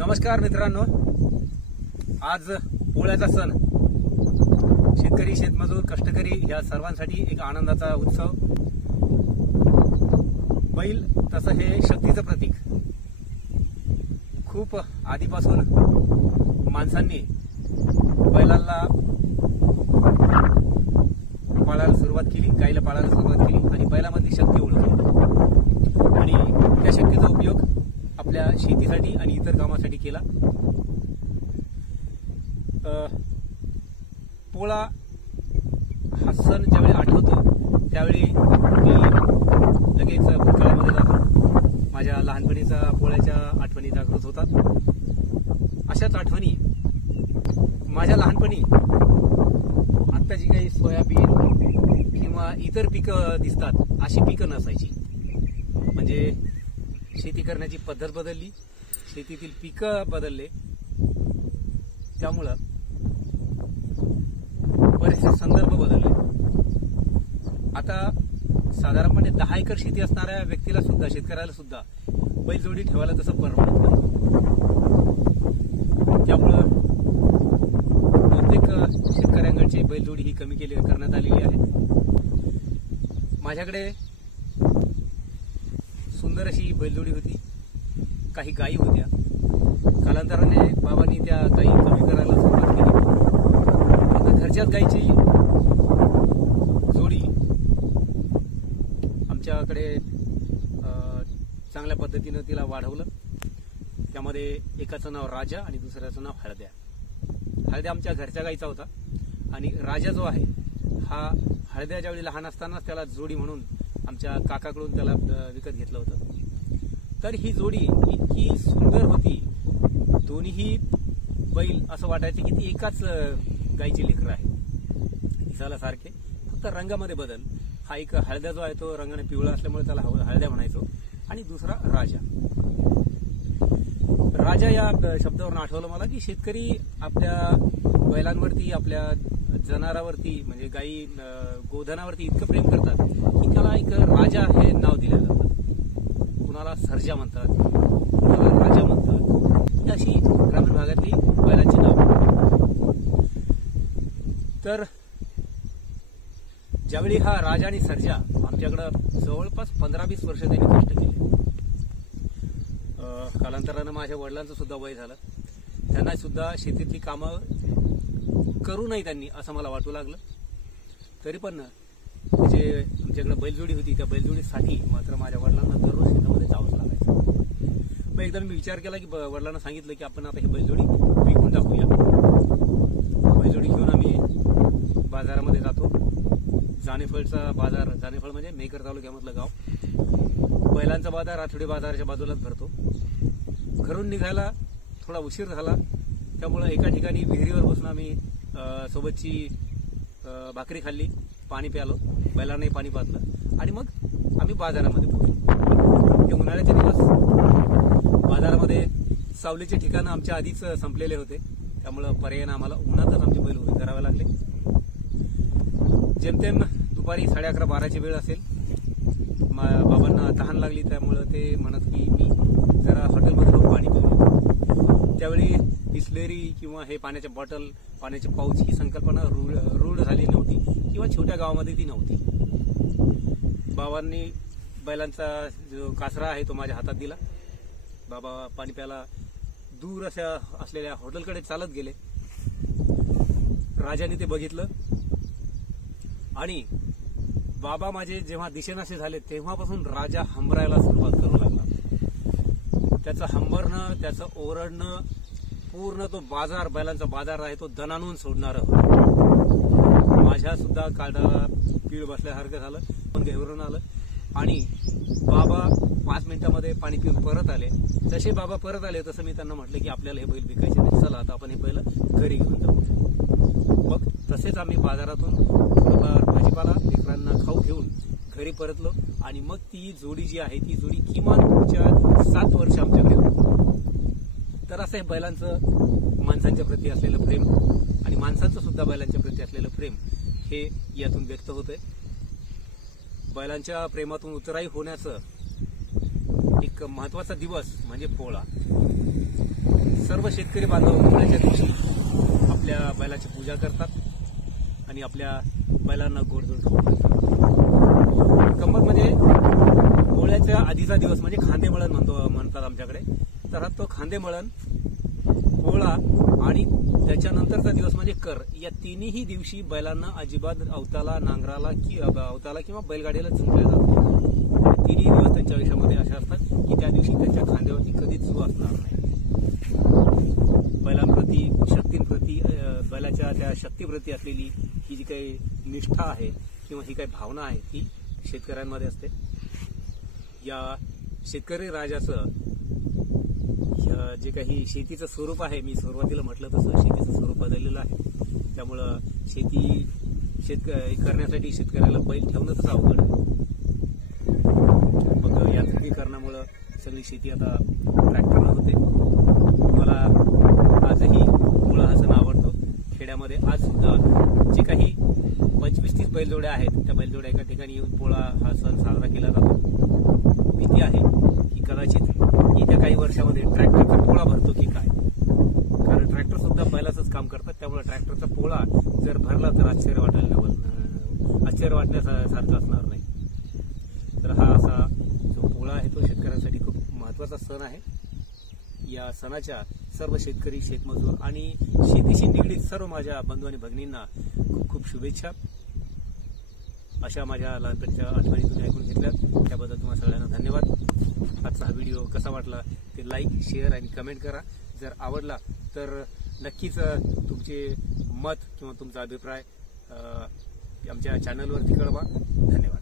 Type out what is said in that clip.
नमस्कार मित्रांनो, आज पोळ्याचा सण शेतकरी, शेतमजूर, कष्टकरी या सर्वांसाठी एक आनंदाचा उत्सव। बैल तसं हे शक्तीचं प्रतीक। खूप आधीपासून माणसांनी बैलाला पाळायला सुरुवात केली, गाईला पाळायला सुरुवात केली आणि बैलामधली शक्ती ओळखली आणि त्या शक्तीचा उपयोग आपल्या शेतीसाठी आणि इतर कामासाठी केला। पोळा हा सण ज्यावेळी आठवतो त्यावेळी मी लगेच भूतकाळामध्ये जातो। माझ्या लहानपणीचा पोळ्याच्या आठवणी जागृत होतात। अशाच आठवणी माझ्या लहानपणी आता जी काही सोयाबीन किंवा इतर पिकं दिसतात अशी पिकं नसायची। म्हणजे शेती करण्याची पद्धत बदलली, शेतीतील पिकं बदलले, त्यामुळं बरेचसे संदर्भ बदलले। आता साधारणपणे 10 एकर शेती असणाऱ्या व्यक्तीला सुद्धा, शेतकऱ्याला सुद्धा बैलजोडी ठेवायला तसं परवडत नाही। त्यामुळं बहुतेक शेतकऱ्यांकडची बैलजोडी ही कमी करण्यात आलेली आहे। माझ्याकडे सुंदर अशी बैलजोडी होती, काही गायी होत्या। कालांतराने बाबांनी त्या गायी कमी करायला सुरुवात केली। आता घरच्याच गायीची जोडी आमच्याकडे चांगल्या पद्धतीनं तिला वाढवलं। त्यामध्ये एकाचं नाव राजा आणि दुसऱ्याचं नाव हळद्या। हळद्या आमच्या घरच्या गायीचा होता आणि राजा जो आहे हा हळद्या ज्यावेळी लहान असतानाच त्याला जोडी म्हणून आमच्या काकाकडून त्याला विकत घेतलं होतं। तर ही जोडी इतकी सुंदर होती, दोन्हीही बैल असं वाटायचे की ती एकाच गायीची लेकरं आहे, दिसायला सारखे, फक्त रंगामध्ये बदल। हा एक हळद्या जो आहे तो रंगाने पिवळा असल्यामुळे त्याला हळद्या म्हणायचो आणि दुसरा राजा। राजा या शब्दावरून आठवलं मला की शेतकरी आपल्या बैलांवरती, आपल्या जनावरांवरती म्हणजे गायी गोधनावरती इतकं प्रेम करतात की त्याला एक राजा हे नाव दिलं जातं। कुणाला सर्जा म्हणतात, कुणाला राजा म्हणतात, अशी ग्रामीण भागातली बैलांची नाव। तर ज्यावेळी हा राजा आणि सर्जा आमच्याकडं जवळपास 15-20 वर्ष त्यांनी कष्ट केले। कालांतरानं माझ्या वडिलांचं सुद्धा वय झालं, त्यांना सुद्धा शेतीतली कामं करू नये त्यांनी असं मला वाटू लागलं। तरी पण जे आमच्याकडे बैलजोडी होती त्या बैलजोडीसाठी मात्र माझ्या वडिलांना दररोज शेतामध्ये जावंच लागायचं। मग एकदा मी विचार केला की वडिलांना सांगितलं की आपण आता ही बैलजोडी विकून टाकूया। बैलजोडी घेऊन आम्ही बाजारामध्ये जातो। जानेफळचा बाजार, जानेफळ म्हणजे मेकर तालुक्यामधलं गाव, बैलांचा बाजार आठवडी बाजाराच्या बाजूलाच भरतो। घरून निघायला थोडा उशीर झाला, त्यामुळं एका ठिकाणी विहिरीवर बसून आम्ही सोबतची भाकरी खाल्ली, पाणी प्यालो, बैलांनाही पाणी पाजलं आणि मग आम्ही बाजारामध्ये पोहोचलो। हे उन्हाळ्याचे दिवस, बाजारामध्ये सावलीचे ठिकाणं आमच्या आधीच संपलेले होते, त्यामुळं पर्यायानं आम्हाला उन्हातच आमचे बैल उभे करावे लागले। जेमतेम दुपारी 11:30-12ची वेळ असेल। बाबांना तहान लागली, त्यामुळं ते म्हणत की मी जरा हॉटेलमध्ये पाणी पिऊया। त्यावेळी बिस्लेरी किंवा हे पाण्याच्या बॉटल, पाण्याचे पाऊच ही संकल्पना रूढ झाली नव्हती किंवा छोट्या गावामध्ये ती नव्हती। बाबांनी बैलांचा जो कासरा आहे तो माझ्या हातात दिला। बाबा पाणी प्यायला दूर अशा असलेल्या हॉटेलकडे चालत गेले। राजाने ते बघितलं आणि बाबा माझे जेव्हा दिशेनाशे झाले तेव्हापासून राजा हंबरायला सुरुवात करू लागला। त्याचं हंबरणं, त्याचं ओरडणं, पूर्ण तो बाजार, बैलांचा बाजार आहे तो दणानून सोडणारं होतं। माझ्या सुद्धा काळाला पीळ बसल्यासारखं झालं, पण घेवरून आलं आणि बाबा 5 मिनिटांमध्ये पाणी पिऊन परत आले। जसे बाबा परत आले तसं मी त्यांना म्हटलं की आपल्याला हे बैल विकायचे नाही, चला आता आपण हे बैल घरी घेऊन जाऊ। मग तसेच आम्ही बाजारातून भाजीपाला लेकरांना खाऊ घेऊन घरी परतलो आणि मग ती जोडी जी आहे ती जोडी किमान पुढच्या 7 वर्ष आमच्याकडे होती। तर असं हे बैलांचं माणसांच्या प्रती असलेलं प्रेम आणि माणसांचं सुद्धा बैलांच्या प्रती असलेलं प्रेम हे यातून व्यक्त होतंय। बैलांच्या प्रेमातून उतराई होण्याचं एक एक महत्वाचा दिवस म्हणजे पोळा. सर्व शेतकरी बांधव पोळ्याच्या दिवशी आपल्या बैलाची पूजा करतात आणि आपल्या बैलांना गोडधोड खातात. गंमत म्हणजे पोळ्याच्या आधीचा दिवस म्हणजे खांदेमळण म्हणतात आमच्याकडे. तर तो खांदेमळण, पोळा आणि त्याच्यानंतरचा दिवस म्हणजे कर, या तिन्ही दिवशी बैलांना अजिबात अवताला, नांगराला किंवा बैलगाडीला जुंपल्या जातात. तिन्ही दिवस त्यांच्या आयुष्यामध्ये असे असतात की त्या दिवशी त्यांच्या खांद्यावरती कधीच जुवा असणार नाही. बैलांप्रती, शक्तींप्रती, बैलाच्या त्या शक्तीप्रती असलेली ही जी काही निष्ठा आहे किंवा ही काही भावना आहे ती शेतकऱ्यांमध्ये असते. या शेतकरी राजाचं जे काही शेतीचं स्वरूप आहे, मी सुरुवातीला म्हटलं तसं शेतीचं स्वरूप बदललेलं आहे. त्यामुळं शेती करण्यासाठी शेतकऱ्याला बैल ठेवणंच अवघड आहे. मग यांत्रिकीकरणामुळं सगळी शेती आता ट्रॅक्टरनं होते. मला आजही पोळा हा सण आवडतो. खेड्यामध्ये आज सुद्धा जे काही 25-30 बैलजोड्या आहेत त्या बैलजोड्या एका ठिकाणी येऊन पोळा हा सण साजरा केला जातो. भीती आहे की कदाचित येत्या काही वर्षामध्ये ट्रॅक्टरचा पोळा भरतो की काय, कारण ट्रॅक्टर सुद्धा बैलाचंच काम करतात. त्यामुळे ट्रॅक्टरचा पोळा जर भरला तर आश्चर्य वाटण्यासारखं असणार नाही. तर हा असा जो पोळा आहे तो शेतकऱ्यांसाठी खूप महत्वाचा सण आहे. या सणाच्या सर्व शेतकरी, शेतमजूर आणि शेतीशी निगडीत सर्व माझ्या बंधू आणि भगिनींना खूप खूप शुभेच्छा. अशा माझ्या लहानपणीच्या आठवणी तुम्ही ऐकून घेतल्यात त्याबद्दल तुम्हाला सगळ्यांना धन्यवाद. आजचा हा व्हिडिओ कसा वाटला ते लाईक, शेअर आणि कमेंट करा. जर आवडला तर नक्कीच तुमचे मत किंवा तुमचा अभिप्राय आमच्या चॅनलवरती कळवा. धन्यवाद.